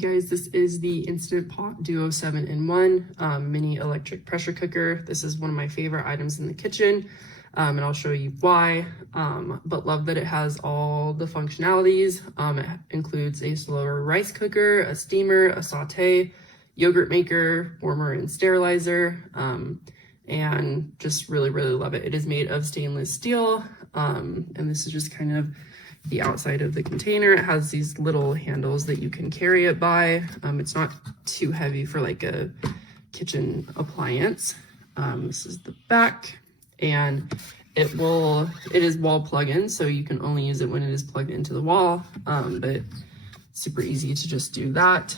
Guys, this is the Instant Pot Duo 7-in-1 mini electric pressure cooker. This is one of my favorite items in the kitchen, and I'll show you why, but love that it has all the functionalities. It includes a slower rice cooker, a steamer, a saute, yogurt maker, warmer and sterilizer, and just really love it. It is made of stainless steel, and this is just kind of the outside of the container. It has these little handles that you can carry it by. It's not too heavy for like a kitchen appliance. This is the back, and it is wall plug-in, so you can only use it when it is plugged into the wall, but super easy to just do that.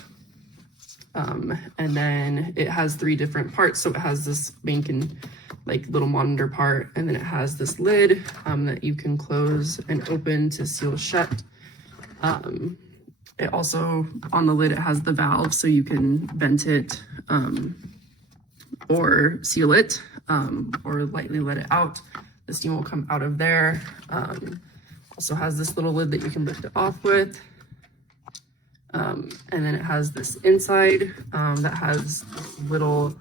And then it has 3 different parts. So it has this main like little monitor part, and then it has this lid that you can close and open to seal shut. It also, on the lid, it has the valve, so you can vent it or seal it, or lightly let it out. The steam will come out of there. Also has this little lid that you can lift it off with. And then it has this inside that has little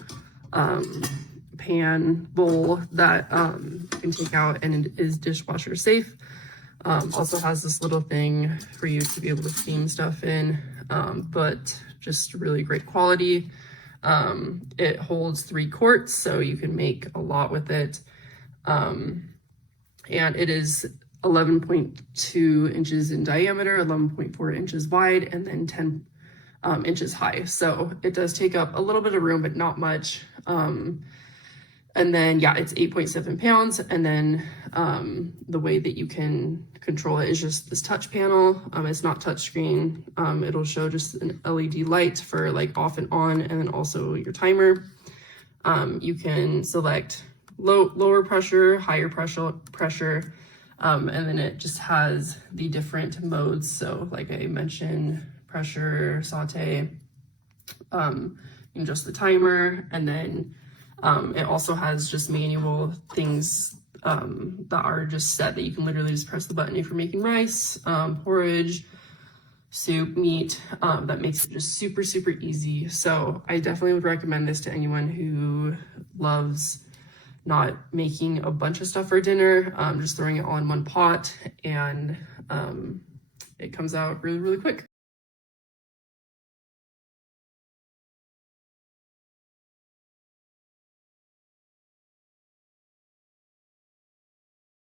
pan bowl that you can take out, and it is dishwasher safe. Also has this little thing for you to be able to steam stuff in, but just really great quality. It holds 3 quarts, so you can make a lot with it. And it is 11.2 inches in diameter, 11.4 inches wide, and then 10 inches high. So it does take up a little bit of room, but not much. And then, yeah, it's 8.7 pounds. And then the way that you can control it is just this touch panel. It's not touchscreen. It'll show just an LED light for like off and on, and then also your timer. You can select lower pressure, higher pressure, and then it just has the different modes. So like I mentioned, pressure, saute, and just the timer. And then it also has just manual things that are just set that you can literally just press the button if you're making rice, porridge, soup, meat. That makes it just super easy. So I definitely would recommend this to anyone who loves not making a bunch of stuff for dinner, just throwing it all in one pot, and it comes out really quick.